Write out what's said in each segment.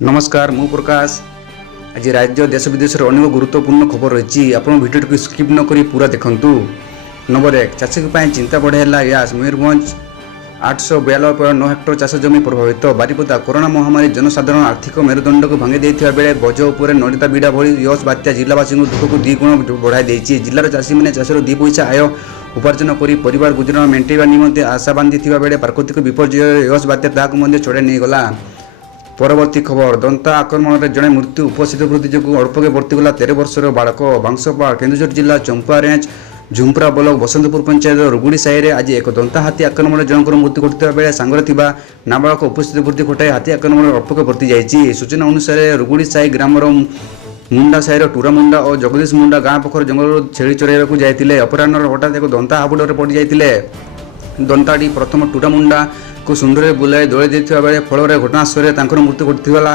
नमस्कार मु प्रकाश आज राज्य देश विदेश अनेक गुरुत्वपूर्ण खबर रही आप भिडियो स्किप न करी पूरा देखूँ। नंबर 1 चाषी चिंता बढ़ेगा यास मयूरभंज 842.9 हेक्टर चाष जमी प्रभावित बारिपदा कोरोना महामारी जनसाधारण आर्थिक मेरुदंड को भांगी देता बेले गज उपर नड़िता बिड़ा भली यश बात्या जिलावासी दुख को 2 गुण बढ़ाई जिलार चाषी मैंने चाषर 2 पैसा आय उपार्जन कर परिवार गुजराण मेंटेवा निमंते आशा बांधी बेले प्राकृतिक विपर्यय यश बात्या ताकू चढ़ाई नहीं गला। परवर्ती खबर दंता आक्रमण में जड़े मृत्यु उपस्थित वृद्धि जो अल्पके बर्तीगला 13 वर्षर बालक बांसपा केन्दुझर जिला चंपा रेंज झुम्परा ब्लॉक बसंतपुर पंचायत रुगुड़ी साई आज एक दंता हाथी आक्रमण में जनकर मृत्यु घटता बेले सांगरे नाबालक उपस्थित वृद्धि घटाई हाथी आक्रमण अल्पके बर्ती जाइए। सूचना अनुसार रुगुड़ी साई ग्रामर मुंडा साईर टूरा मुंडा और जगदीश मुंडा गाँ पखर जंगल छेली चराइबा जाते अपराह हठात एक दंता हाबुड़ पड़ जाते दंताटी प्रथम टूरा मुंडा को सुंदर बुलाई दौड़ देता बेले फल घटनास्थल मृत्यु घटता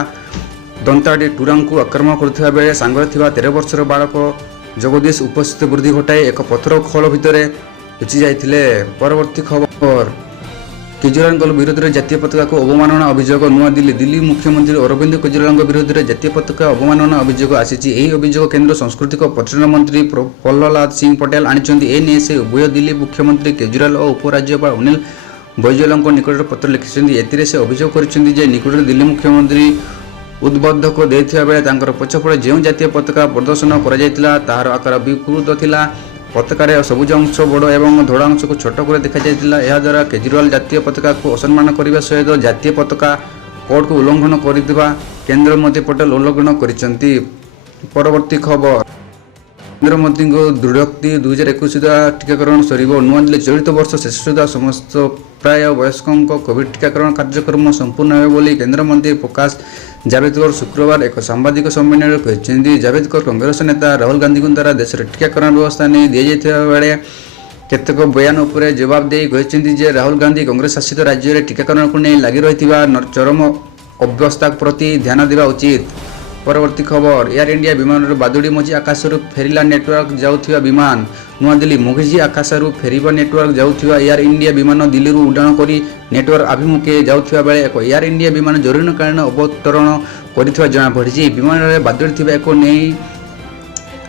दंताटी टूरा को आक्रमण करता बेले सांगरे 13 वर्षर बालक जगदीश उपस्थित वृद्धि घटाई एक पथर खोल भितर लुचि जाते। परवर्ती खबर केजरीवाल विरोध में जातीय पताका को अवमानना अभियोग नुआदिल्ली दिल्ली मुख्यमंत्री अरविंद केजरीवाल विरोध में जातीय पताका अवमानना अभियोग आसी अभियोग केन्द्र सांस्कृतिक पर्यटन मंत्री प्रहलाद सिंह पटेल आनी से उभय दिल्ली मुख्यमंत्री केजरीवाल और उपराज्यपाल अनिल बैजल निकट पत्र लिखिं से अभियोग कर निकट दिल्ली मुख्यमंत्री उद्बोधक देता बेले पछपड़े जो जातीय पताका प्रदर्शन कर आकार विकृत थिला पताकार सबुज अंश बड़ और धड़ा अंश को छोट कर देखा द्वारा केजरीवाल जातीय पताका को असम्मान करने सहित जातीय पताका कोड को उल्लंघन कर केन्द्र मंत्री पटेल उल्लंघन कर। परवर्ती खबर केन्द्र मंत्री दृढ़ोक्ति 2021 टीकाकरण सर नुआदिल्ली चलित वर्ष शेष सुधा समस्त प्राय वयस्कों कोविड टीकाकरण कार्यक्रम संपूर्ण होगा केन्द्र मंत्री प्रकाश जावड़ेकर शुक्रवार एक सांबादिक सम्मेलन कहते जावड़ेकर कांग्रेस नेता राहुल गांधी द्वारा देश में टीकाकरण व्यवस्था नहीं दी जाता बेले केतक बयान उपर जवाब दे कहते राहुल गांधी कांग्रेस शासित राज्य में टीकाकरण को नहीं लगी रही चरम अव्यवस्था प्रति ध्यान देवा उचित। परवर्ती खबर एयर इंडिया विमान बादुड़ी मझी आकाशरू फेरिला नेटवर्क जाऊथिबा विमान नुआदिल्ली मघिजी आकाशरू फेरिबा नेटवर्क जाऊथिबा एयर इंडिया विमान दिल्ली उड़ाण करी नेटवर्क अभिमुखे जाऊथिबा बेले एक एयर इंडिया विमान जरूरीकालीन अवतरण करिथिबा जଣା पड़िछि। विमान रे बादुड़ी थिबा एको नै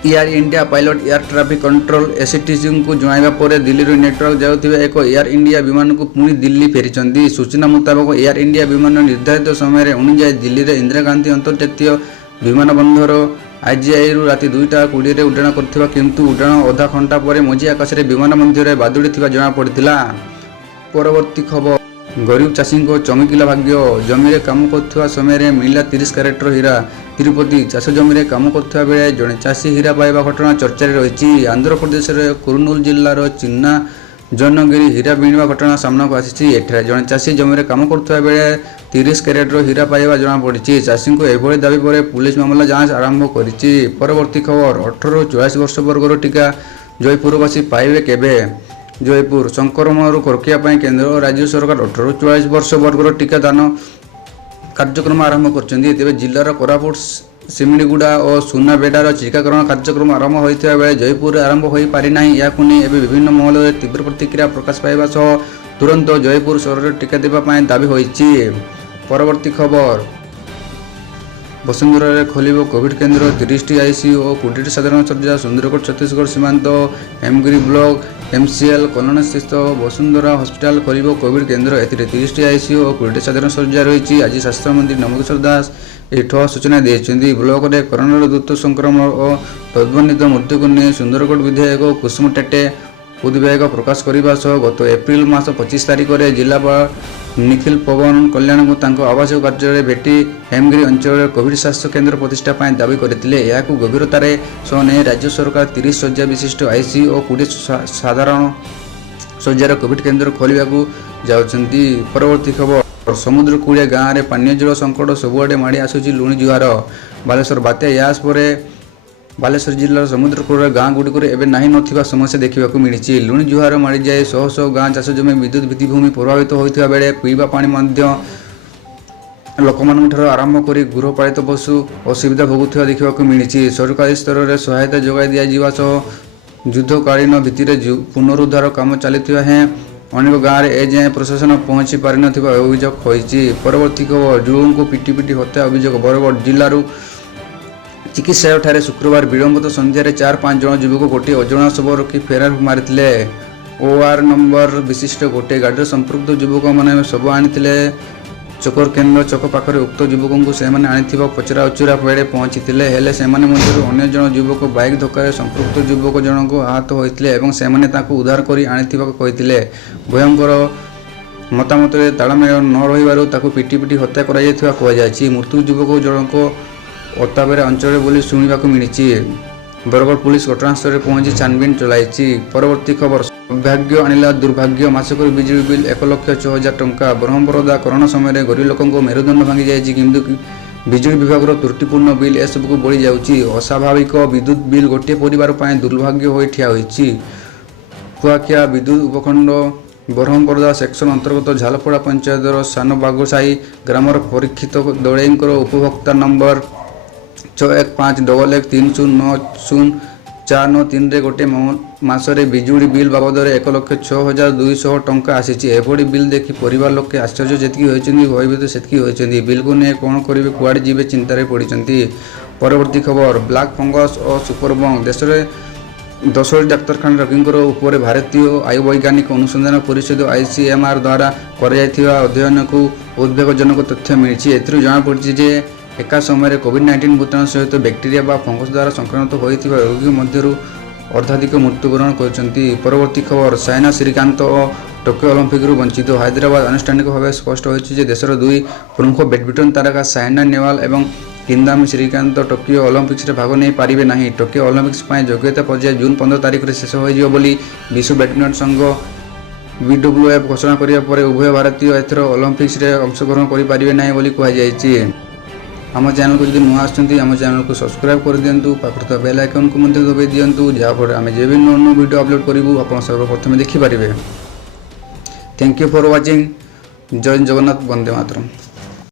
Air India pilot air traffic control ACTC को जणाइबा पर दिल्ली नेटवर्क जाऊथिबा एक एयर इंडिया विमान को पुणी दिल्ली फेरिचंदी। सूचना मुताबिक एयर इंडिया विमान निर्धारित समय अनुଯାयी दिल्ली रे इंदिरा गांधी अंतर्जातीय विमान बंदर आईजीआई राति 2:20 उड़ाण करथिबा किंतु उड़ाण अधा घंटा पर मझी आकाश में विमान मध्य बादुड़ी थिबा जଣା पड़िथिला। परवर्ती खबर गरीब चाषी को चमकिला भाग्य जमी काम कर समय मिला 30 कैरेटर हीरा तिरुपति चाष जमी काम कर बेले जड़े चाषी हीरा पाइबा घटना चर्चा रही। आंध्र प्रदेश कुर्नूल जिलार चिन्ना जनगिरी हीरा बीणवा घटना सामना को आसी जड़े चाषी जमी काम कर बेले 30 कैरेटर हीरा पाइबा जଣା पड़ी चाषी को एभली दाबी पर पुलिस मामला जांच आरंभ करिछि। परवर्ती खबर 18 ରୁ 44 वर्ष वर्गर टीका जयपुरवासी पाइबे केबे जयपुर संक्रमण रोकिया केन्द्र और राज्य सरकार 18 ରୁ 44 वर्ष वर्गर टीका दान कार्यक्रम आरंभ करछन्ती। तेबे जिल्लार कोरापुट सिमिलीगुड़ा और सुनाबेडार टीकाकरण कार्यक्रम आरंभ होता बेले जयपुर आरंभ हो पारि नाही। याकु नै एबे विभिन्न महल में तीव्र प्रतिक्रिया प्रकाश पाइबा सह तुरंत जयपुर सहर में टीका देवा दाबी होइछि। परवर्ती खबर वसुंधरा खोलिब कोविड केन्द्र 30 आईसीयू और 20 साधारण शଯ୍या सुंदरगढ़ छत्तीसगढ़ सीमांत हेमगिरी ब्लॉक एमसीएल कॉलोनी स्थित वसुंधरा हॉस्पिटल खोलिब कोविड केन्द्र ए 30 आईसीयू और 20 साधारण शଯ୍या रही। आज स्वास्थ्य मंत्री नवकिशोर दास ठोस सूचना देते ब्लॉक में कोरोना द्रुत संक्रमण और तद्वर्णित मृत्यु को नहीं सुंदरगढ़ विधायक कुसुम टेटे उद्वेग प्रकाश करने सह गत एप्रिल मास 25 तारिख में जिलापाल निखिल पवन कल्याण को आवास कार्यालय भेटी हेमगिरी अंचल कोविड स्वास्थ्य केन्द्र प्रतिष्ठा दाबी करते गभीरतार सह नहीं राज्य सरकार 30 शଯ୍या विशिष्ट आईसीयू और 20 साधारण शଯ୍यार कोविड केन्द्र खोलने जाउछन्ती। परवर्ती खबर समुद्र कूड़े गाँव में पानीय जल संकट सबुआड़े माड़ी आसुची लुणी जुहार बालेश्वर बात्या यास पर बालेश्वर जिलार समुद्रकूल गाँ गुड़िक एवं नाही नथिबा समस्या देखा मिली। लुणी जुहार माड़ी जाए शह शह गाँ चाष जमी विद्युत भित्तिभूमि प्रभावित होता बेले पीवा पानी लोक आरंभ कर गृहपालित पशु असुविधा भोगुवा देखा मिली। सरकारी स्तर में सहायता जोगाई दिज्वा युद्धकालीन भित्तिर पुनरुद्धार काम चलता है ଅନେକ ଗାଁରେ ଏଯାଏଁ ପ୍ରଶାସନ ପହଞ୍ଚି ପାରିନଥିବା ଅଭିଯୋଗ ହୋଇଛି। ପରବର୍ତ୍ତୀ ଖବର, ଯୁବକଙ୍କୁ ପିଟି ପିଟି ହତ୍ୟା ଅଭିଯୋଗ। ବରଗଡ଼ ଜିଲ୍ଲାରୁ ଚିକିତ୍ସାଳୟଠାରେ ଶୁକ୍ରବାର ବିଳମ୍ବିତ ସନ୍ଧ୍ୟାରେ 4-5 ଜଣ ଯୁବକ ଗୋଟିଏ ଅଜଣା ଶବ ରଖି ଫେରାର ମାରିଥିଲେ। OR ନମ୍ବର ବିଶିଷ୍ଟ ଗୋଟିଏ ଗାଡ଼ିରେ ସମ୍ପୃକ୍ତ ଯୁବକମାନେ ଶବ ଆଣିଥିଲେ। ଚକର କେନ୍ଦ୍ର ଛକ ପାଖରେ ଉକ୍ତ ଯୁବକଙ୍କୁ ସେମାନେ ଆଣିଥିବା ପଚରାଉଚରା ବେଳେ ପହଞ୍ଚିଥିଲେ। ହେଲେ ସେମାନେ ମଧ୍ୟରୁ ଅନ୍ୟ ଜଣ ଯୁବକ ବାଇକ୍ ଧକ୍କାରେ ସମ୍ପୃକ୍ତ ଯୁବକ ଜଣକ ଆହତ ହୋଇଥିଲେ ଏବଂ ସେମାନେ ତାଙ୍କୁ ଉଦ୍ଧାର କରି ଆଣିଥିବାକୁ କହିଥିଲେ। ଉଭୟଙ୍କର ମତାମତରେ ତାଳମେଳ ନ ରହିବାରୁ ତାକୁ ପିଟି ପିଟି ହତ୍ୟା କରାଯାଇଥିବା କୁହାଯାଇଛି। ମୃତ ଯୁବକ ଜଣକ ଅତାବେରା ଅଞ୍ଚଳରେ ବୋଲି ଶୁଣିବାକୁ ମିଳିଛି। ବରଗଡ଼ ପୁଲିସ ଘଟଣାସ୍ଥଳରେ ପହଞ୍ଚି ଛାନଭିନ ଚଳାଇଛି। ପରବର୍ତ୍ତୀ ଖବର, ସୌଭାଗ୍ୟ ଆଣିଲା ଦୁର୍ଭାଗ୍ୟ। ମାସକରେ ବିଜୁଳି ବିଲ୍ 1,06,000 ଟଙ୍କା। ବ୍ରହ୍ମବରଦା କରୋନା ସମୟରେ ଗରିବ ଲୋକଙ୍କ ମେରୁଦଣ୍ଡ ଭାଙ୍ଗି ଯାଇଛି, କିନ୍ତୁ ବିଜୁଳି ବିଭାଗର ତ୍ରୁଟିପୂର୍ଣ୍ଣ ବିଲ୍ ଏସବୁକୁ ବଳି ଯାଉଛି। ଅସ୍ୱାଭାବିକ ବିଦ୍ୟୁତ ବିଲ୍ ଗୋଟିଏ ପରିବାର ପାଇଁ ଦୁର୍ଭାଗ୍ୟ ହୋଇ ଠିଆ ହୋଇଛି। କୁଆଖିଆ ବିଦ୍ୟୁତ ଉପଖଣ୍ଡ ବ୍ରହ୍ମବରଦା ସେକ୍ସନ ଅନ୍ତର୍ଗତ ଝାଲପଡ଼ା ପଞ୍ଚାୟତର ସାନବାଗସାହି ଗ୍ରାମର ପରୀକ୍ଷିତ ଦଳେଇଙ୍କର ଉପଭୋକ୍ତା ନମ୍ବର 615113090493ରେ ଗୋଟିଏ ମାସରେ ବିଜୁଳି ବିଲ୍ ବାବଦରେ 1,06,200 ଟଙ୍କା ଆସିଛି। ଏଭଳି ବିଲ୍ ଦେଖି ପରିବାର ଲୋକେ ଆଶ୍ଚର୍ଯ୍ୟ ଯେତିକି ହୋଇଛନ୍ତି, ଭୟଭୀତ ସେତିକି ହୋଇଛନ୍ତି। ବିଲ୍କୁ ନେଇ କ'ଣ କରିବେ, କୁଆଡ଼େ ଯିବେ, ଚିନ୍ତାରେ ପଡ଼ିଛନ୍ତି। ପରବର୍ତ୍ତୀ ଖବର, ବ୍ଲାକ୍ ଫଙ୍ଗସ୍ ଓ ସୁପରବଗ। ଦେଶରେ 10ଟି ଡାକ୍ତରଖାନା ରୋଗୀଙ୍କର ଉପରେ ଭାରତୀୟ ଆୟୁବୈଜ୍ଞାନିକ ଅନୁସନ୍ଧାନ ପରିଷଦ ICMR ଦ୍ୱାରା କରାଯାଇଥିବା ଅଧ୍ୟୟନକୁ ଉଦ୍ବେଗଜନକ ତଥ୍ୟ ମିଳିଛି। ଏଥିରୁ ଜଣାପଡ଼ିଛି ଯେ ଏକା ସମୟରେ କୋଭିଡ୍-19 ଭୂତାଣୁ ସହିତ ବ୍ୟାକ୍ଟେରିଆ ବା ଫଙ୍ଗସ୍ ଦ୍ୱାରା ସଂକ୍ରମିତ ହୋଇଥିବା ରୋଗୀ ମଧ୍ୟରୁ ଅର୍ଦ୍ଧାଧିକ ମୃତ୍ୟୁବରଣ କରିଛନ୍ତି। ପରବର୍ତ୍ତୀ ଖବର, ସାଇନା ଶ୍ରୀକାନ୍ତ ଓ ଟୋକିଓ ଅଲିମ୍ପିକ୍ରୁ ବଞ୍ଚିତ। ହାଇଦ୍ରାବାଦ ଆନୁଷ୍ଠାନିକ ଭାବେ ସ୍ପଷ୍ଟ ହୋଇଛି ଯେ ଦେଶର ଦୁଇ ପ୍ରମୁଖ ବ୍ୟାଡମିଣ୍ଟନ ତାରକା ସାଇନା ନେହୱାଲ ଏବଂ କିଦାମ୍ବି ଶ୍ରୀକାନ୍ତ ଟୋକିଓ ଅଲିମ୍ପିକ୍ସରେ ଭାଗ ନେଇ ପାରିବେ ନାହିଁ। ଟୋକିଓ ଅଲିମ୍ପିକ୍ସ ପାଇଁ ଯୋଗ୍ୟତା ପର୍ଯ୍ୟାୟ ଜୁନ୍ 15 ତାରିଖରେ ଶେଷ ହୋଇଯିବ ବୋଲି ବିଶ୍ୱ ବ୍ୟାଡମିଣ୍ଟନ ସଂଘ BWF ଘୋଷଣା କରିବା ପରେ ଉଭୟ ଭାରତୀୟ ଏଥର ଅଲିମ୍ପିକ୍ସରେ ଅଂଶଗ୍ରହଣ କରିପାରିବେ ନାହିଁ ବୋଲି କୁହାଯାଇଛି। ଆମ ଚ୍ୟାନେଲକୁ ଯଦି ନୂଆ ଆସୁଛନ୍ତି, ଆମ ଚ୍ୟାନେଲକୁ ସବସ୍କ୍ରାଇବ୍ କରିଦିଅନ୍ତୁ, ପାଖରେ ଥିବା ବେଲ୍ ଆଇକନ୍କୁ ମଧ୍ୟ ଦବାଇ ଦିଅନ୍ତୁ, ଯାହାଫଳରେ ଆମେ ଯେବେ ନୂଆ ନୂଆ ଭିଡ଼ିଓ ଅପଲୋଡ଼ କରିବୁ ଆପଣ ସର୍ବପ୍ରଥମେ ଦେଖିପାରିବେ। Thank you for watching. ଜୟ ଜଗନ୍ନାଥ, ବନ୍ଦେ ମାତରମ୍।